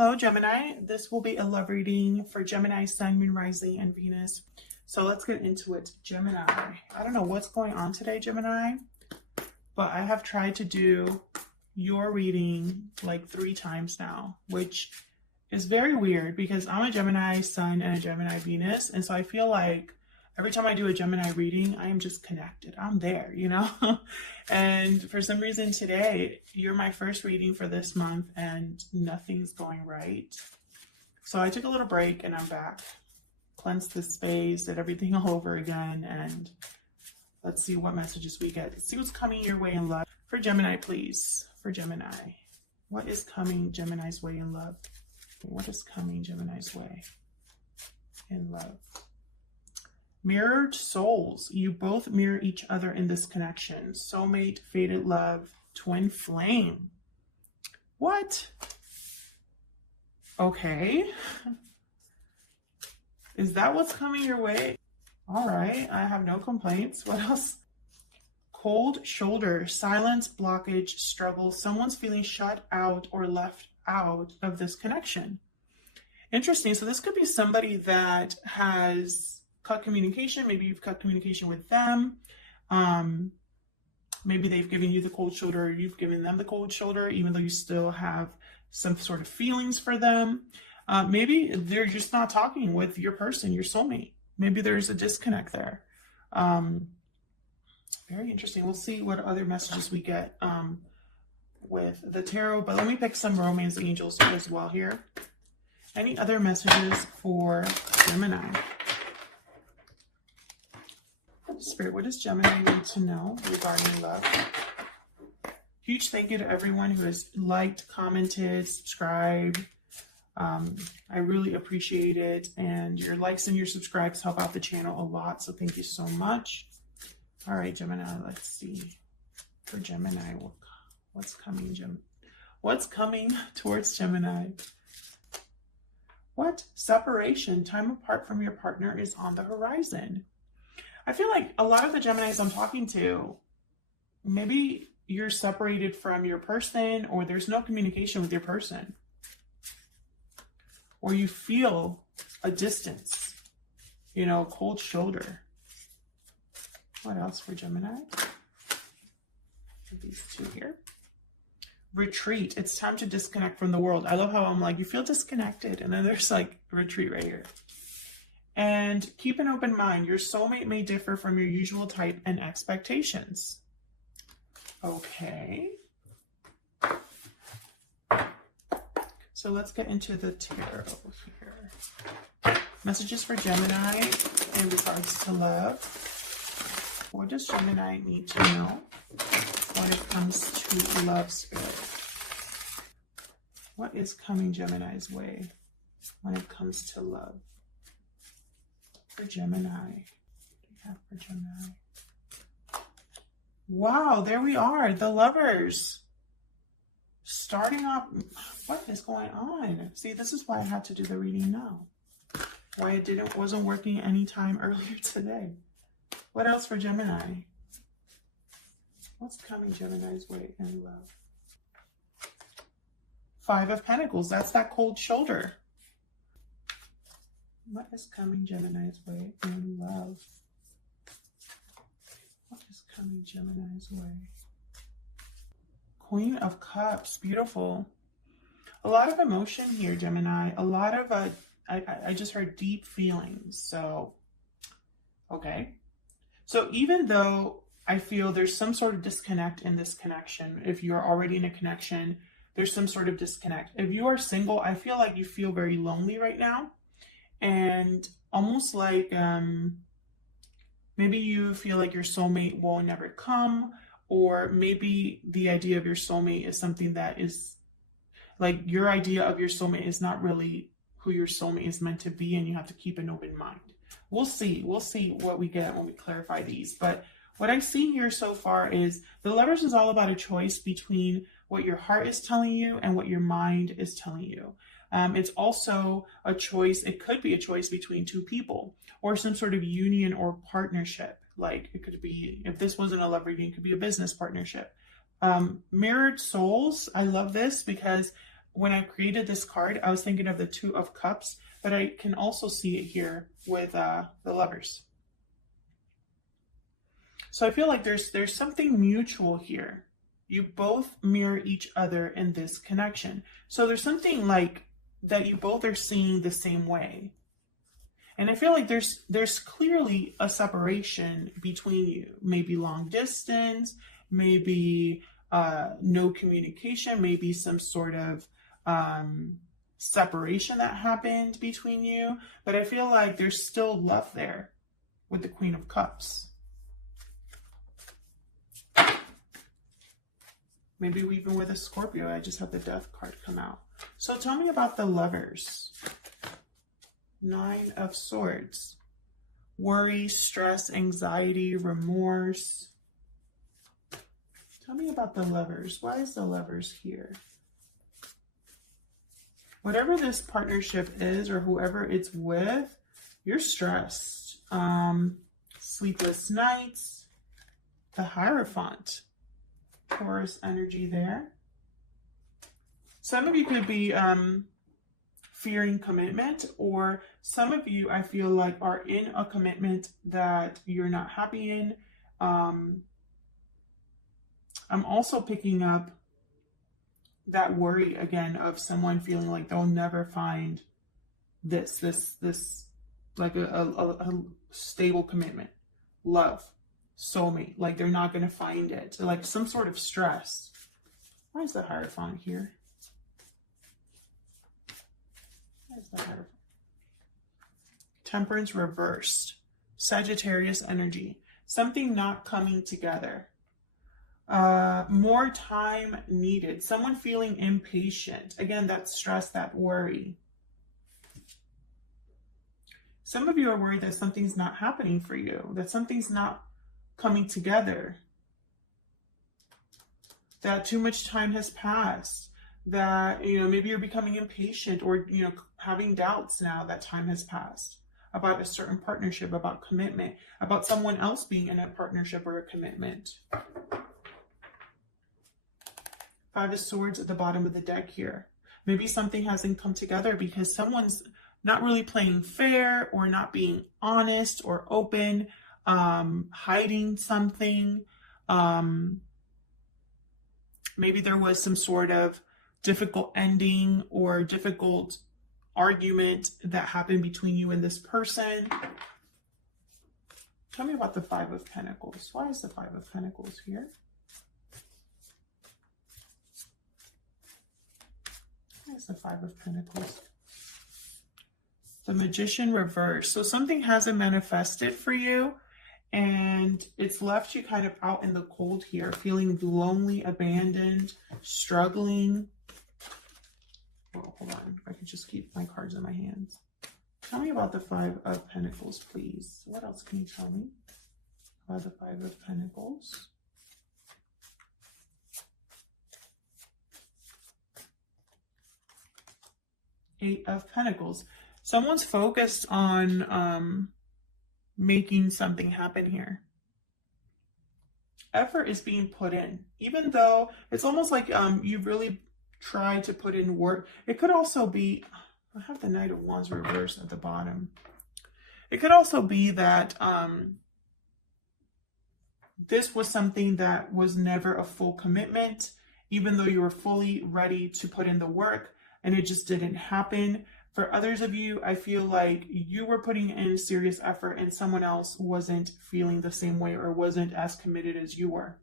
Hello, Gemini. This will be a love reading for Gemini, Sun, Moon, Rising, and Venus. So let's get into it. Gemini. I don't know what's going on today, Gemini, but I have tried to do your reading like 3 times now, which is very weird because I'm a Gemini Sun and a Gemini Venus. And so I feel like every time I do a Gemini reading, I am just connected. I'm there, you know? And for some reason today, you're my first reading for this month and nothing's going right. So I took a little break and I'm back. Cleansed the space, did everything all over again. And let's see what messages we get. Let's see what's coming your way in love. For Gemini, please. For Gemini. What is coming Gemini's way in love? What is coming Gemini's way in love? Mirrored souls. You both mirror each other in this connection. Soulmate, fated love, twin flame. What? Okay. Is that what's coming your way? All right. I have no complaints. What else? Cold shoulder, silence, blockage, struggle. Someone's feeling shut out or left out of this connection. Interesting. So this could be somebody that has cut communication. Maybe you've cut communication with them. Maybe they've given you the cold shoulder, or you've given them the cold shoulder, even though you still have some sort of feelings for them. Maybe they're just not talking with your person, your soulmate. Maybe there's a disconnect there. Very interesting. We'll see what other messages we get with the tarot, but let me pick some romance angels as well here. Any other messages for Gemini? Spirit, what does Gemini need to know regarding love? Huge thank you to everyone who has liked, commented, subscribed. I really appreciate it. And your likes and your subscribes help out the channel a lot. So thank you so much. All right, Gemini, let's see. For Gemini, what's coming, What's coming towards Gemini? What? Separation, time apart from your partner is on the horizon. I feel like a lot of the Geminis I'm talking to, maybe you're separated from your person, or there's no communication with your person, or you feel a distance, you know, cold shoulder. What else for Gemini? These 2 here. Retreat. It's time to disconnect from the world. I love how I'm like, you feel disconnected, and then there's like retreat right here. And keep an open mind. Your soulmate may differ from your usual type and expectations. Okay. So let's get into the tarot here. Messages for Gemini in regards to love. What does Gemini need to know when it comes to love, Spirit? What is coming Gemini's way when it comes to love? For Gemini. What do you have for Gemini? Wow, there we are. The Lovers. Starting off. What is going on? See, this is why I had to do the reading now. Why it wasn't working anytime earlier today. What else for Gemini? What's coming Gemini's way in love? 5 of Pentacles. That's that cold shoulder. What is coming Gemini's way in love? What is coming Gemini's way? Queen of Cups. Beautiful. A lot of emotion here, Gemini. A lot of, I just heard deep feelings. So, okay. So even though I feel there's some sort of disconnect in this connection, if you're already in a connection, there's some sort of disconnect. If you are single, I feel like you feel very lonely right now. And almost like maybe you feel like your soulmate will never come, or maybe the idea of your soulmate is something that is like your idea of your soulmate is not really who your soulmate is meant to be, and you have to keep an open mind. We'll see what we get when we clarify these. But what I see here so far is the Lovers is all about a choice between what your heart is telling you and what your mind is telling you. It's also a choice. It could be a choice between 2 people or some sort of union or partnership. Like it could be, if this wasn't a love reading, it could be a business partnership. Mirrored souls. I love this because when I created this card, I was thinking of the Two of Cups, but I can also see it here with the Lovers. So I feel like there's something mutual here. You both mirror each other in this connection. So there's something like that you both are seeing the same way. And I feel like there's clearly a separation between you. Maybe long distance, maybe no communication, maybe some sort of separation that happened between you. But I feel like there's still love there with the Queen of Cups. Maybe even with a Scorpio. I just had the Death card come out. So tell me about the Lovers. Nine of Swords. Worry, stress, anxiety, remorse. Tell me about the Lovers. Why is the Lovers here? Whatever this partnership is or whoever it's with, you're stressed. Sleepless nights. The Hierophant. Taurus energy there. Some of you could be fearing commitment, or some of you, I feel like, are in a commitment that you're not happy in. I'm also picking up that worry again of someone feeling like they'll never find this like a stable commitment, love, soulmate. Like they're not going to find it. So like some sort of stress. Why is the Hierophant here? Temperance reversed. Sagittarius energy. Something not coming together. More time needed. Someone feeling impatient. Again, that stress, that worry. Some of you are worried that something's not happening for you, that something's not coming together, that too much time has passed, that, maybe you're becoming impatient or, having doubts now that time has passed about a certain partnership, about commitment, about someone else being in a partnership or a commitment. Five of Swords at the bottom of the deck here. Maybe something hasn't come together because someone's not really playing fair or not being honest or open, hiding something. Maybe there was some sort of difficult ending or difficult argument that happened between you and this person. Tell me about the Five of Pentacles. Why is the Five of Pentacles here? Why is the Five of Pentacles? The Magician reversed. So something hasn't manifested for you, and it's left you kind of out in the cold here, feeling lonely, abandoned, struggling. Oh, hold on. If I could just keep my cards in my hands. Tell me about the Five of Pentacles, please. What else can you tell me about the Five of Pentacles? Eight of Pentacles. Someone's focused on making something happen here. Effort is being put in, even though it's almost like you really try to put in work. It could also be, I have the Knight of Wands reversed at the bottom. It could also be that this was something that was never a full commitment, even though you were fully ready to put in the work, and it just didn't happen. For others of you, I feel like you were putting in serious effort and someone else wasn't feeling the same way or wasn't as committed as you were.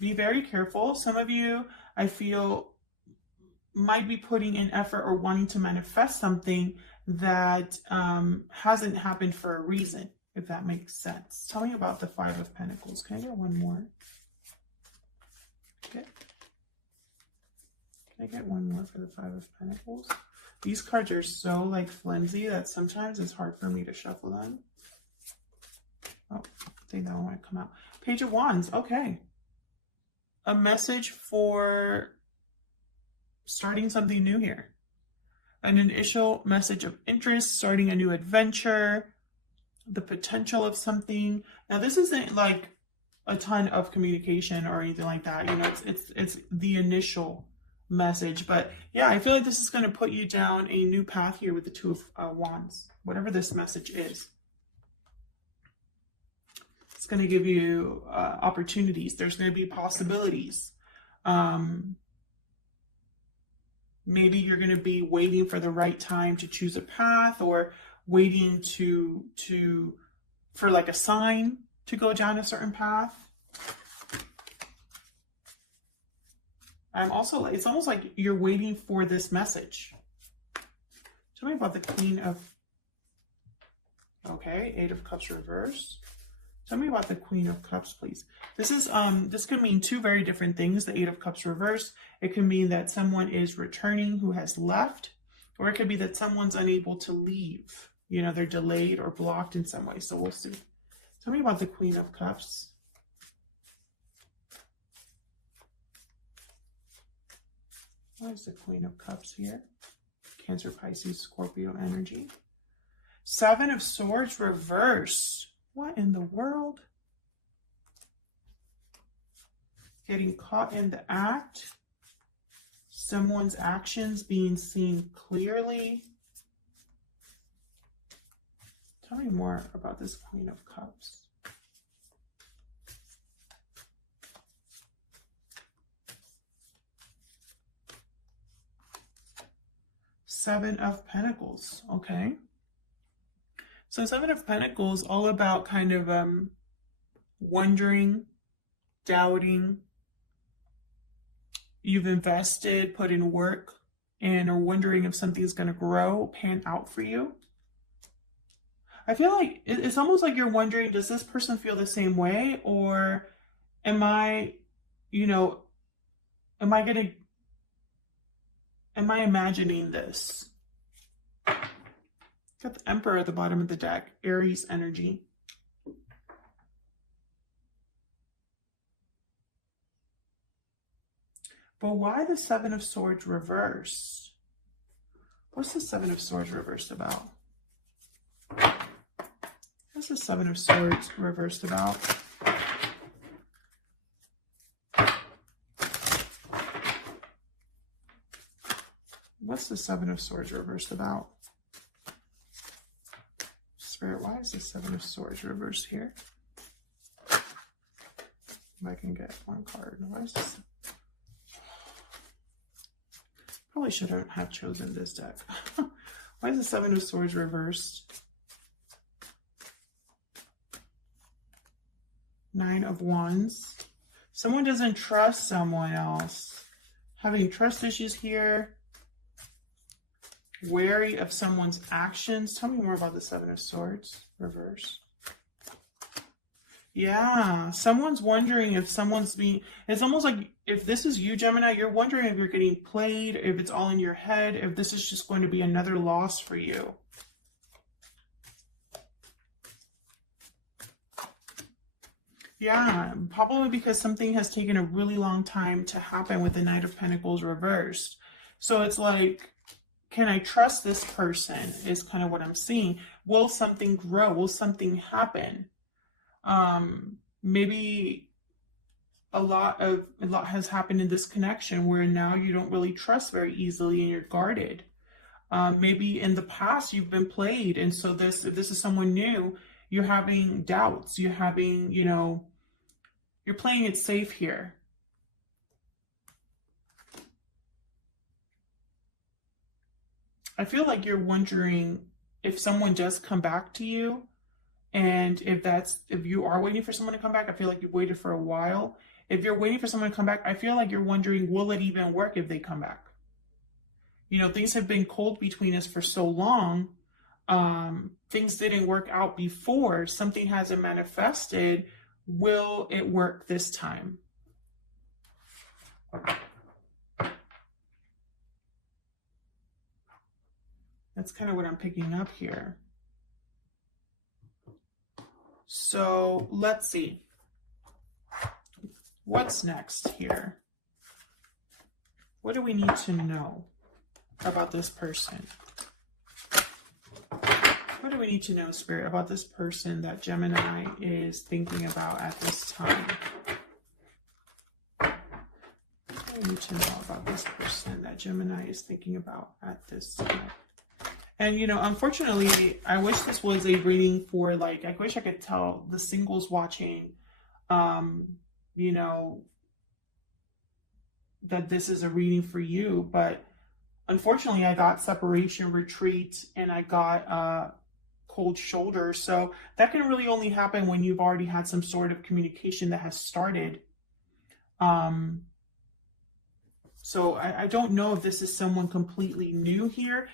Be very careful. Some of you, I feel, might be putting in effort or wanting to manifest something that hasn't happened for a reason, if that makes sense. Tell me about the Five of Pentacles. Can I get one more? Okay. Can I get one more for the Five of Pentacles? These cards are so like flimsy that sometimes it's hard for me to shuffle them. Oh, I think that one might come out. Page of Wands. Okay. A message for starting something new here. An initial message of interest, starting a new adventure, the potential of something. Now, this isn't like a ton of communication or anything like that. You know, it's the initial message. But yeah, I feel like this is going to put you down a new path here with the Two of Wands, whatever this message is. It's going to give you opportunities. There's going to be possibilities. Maybe you're going to be waiting for the right time to choose a path, or waiting for like a sign to go down a certain path. It's almost like you're waiting for this message. Tell me about the Queen of, okay, Eight of Cups reverse. Tell me about the Queen of Cups, please. This could mean two very different things. The Eight of Cups reverse. It could mean that someone is returning who has left, or it could be that someone's unable to leave. You know, they're delayed or blocked in some way. So we'll see. Tell me about the Queen of Cups. What is the Queen of Cups here? Cancer, Pisces, Scorpio energy. Seven of Swords reverse. What in the world? Getting caught in the act. Someone's actions being seen clearly. Tell me more about this Queen of Cups. Seven of Pentacles. Okay. So Seven of Pentacles, all about kind of wondering, doubting. You've invested, put in work, and are wondering if something's going to grow, pan out for you. I feel like it's almost like you're wondering, does this person feel the same way? Or am I imagining this? Got the Emperor at the bottom of the deck, Aries energy. But why the Seven of Swords reverse? What's the Seven of Swords reversed about? What's the Seven of Swords reversed about? What's the Seven of Swords reversed about? Spirit, why is the Seven of Swords reversed here? If I can get one card. Why is this? Probably shouldn't have chosen this deck. Why is the Seven of Swords reversed? Nine of Wands. Someone doesn't trust someone else. Having trust issues here. Wary of someone's actions. Tell me more about the Seven of Swords reverse. Yeah, someone's wondering if someone's being, it's almost like if this is you, Gemini, you're wondering if you're getting played, if it's all in your head, if this is just going to be another loss for you. Yeah, probably because something has taken a really long time to happen with the Knight of Pentacles reversed. So it's like, can I trust this person is kind of what I'm seeing. Will something grow? Will something happen? Maybe a lot has happened in this connection where now you don't really trust very easily and you're guarded. Maybe in the past you've been played, and so if this is someone new, you're having doubts. You're having, you're playing it safe here. I feel like you're wondering if someone does come back to you, and if you are waiting for someone to come back, I feel like you've waited for a while. If you're waiting for someone to come back, I feel like you're wondering, will it even work if they come back? Things have been cold between us for so long. Things didn't work out before. Something hasn't manifested. Will it work this time? That's kind of what I'm picking up here. So let's see. What's next here? What do we need to know about this person? What do we need to know, Spirit, about this person that Gemini is thinking about at this time? What do we need to know about this person that Gemini is thinking about at this time? And, you know, unfortunately, I wish this was a reading for, like, I wish I could tell the singles watching, you know, that this is a reading for you. But unfortunately, I got separation, retreat, and I got cold shoulder. So that can really only happen when you've already had some sort of communication that has started. So I don't know if this is someone completely new here.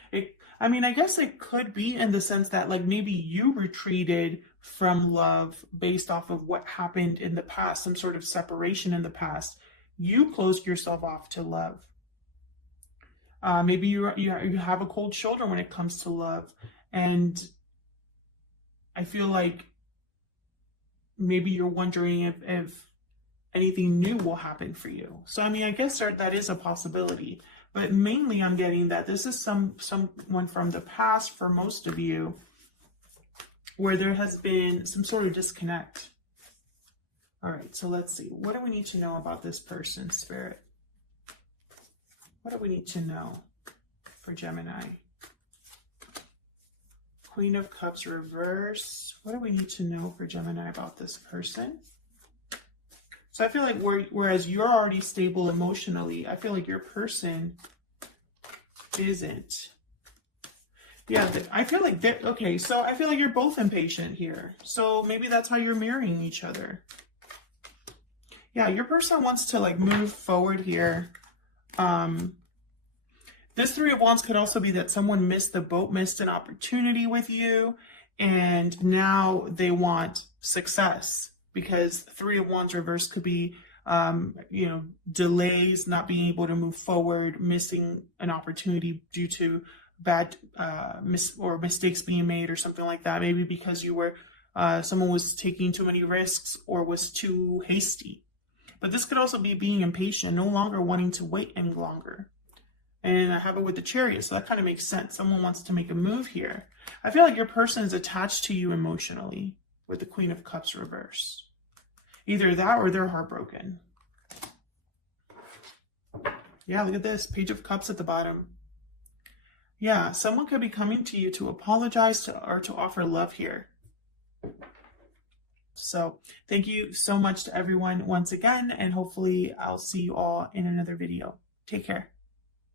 I mean, I guess it could be in the sense that, like, maybe you retreated from love based off of what happened in the past, some sort of separation in the past. You closed yourself off to love. Maybe you have a cold shoulder when it comes to love. And I feel like maybe you're wondering if anything new will happen for you. So, I mean, I guess that is a possibility. But mainly I'm getting that this is someone from the past for most of you where there has been some sort of disconnect. All right, so let's see. What do we need to know about this person, Spirit? What do we need to know for Gemini? Queen of Cups reverse. What do we need to know for Gemini about this person? So I feel like whereas you're already stable emotionally, I feel like your person isn't. Yeah, I feel like okay, so I feel like you're both impatient here. So maybe that's how you're mirroring each other. Yeah, your person wants to, like, move forward here. This Three of Wands could also be that someone missed the boat, missed an opportunity with you, and now they want success. Because Three of Wands reverse could be, you know, delays, not being able to move forward, missing an opportunity due to bad mistakes being made or something like that. Maybe because you were, someone was taking too many risks or was too hasty. But this could also be being impatient, no longer wanting to wait any longer. And I have it with the Chariot, so that kind of makes sense. Someone wants to make a move here. I feel like your person is attached to you emotionally with the Queen of Cups reverse. Either that or they're heartbroken. Yeah, look at this. Page of Cups at the bottom. Yeah, someone could be coming to you to apologize or to offer love here. So thank you so much to everyone once again, and hopefully I'll see you all in another video. Take care.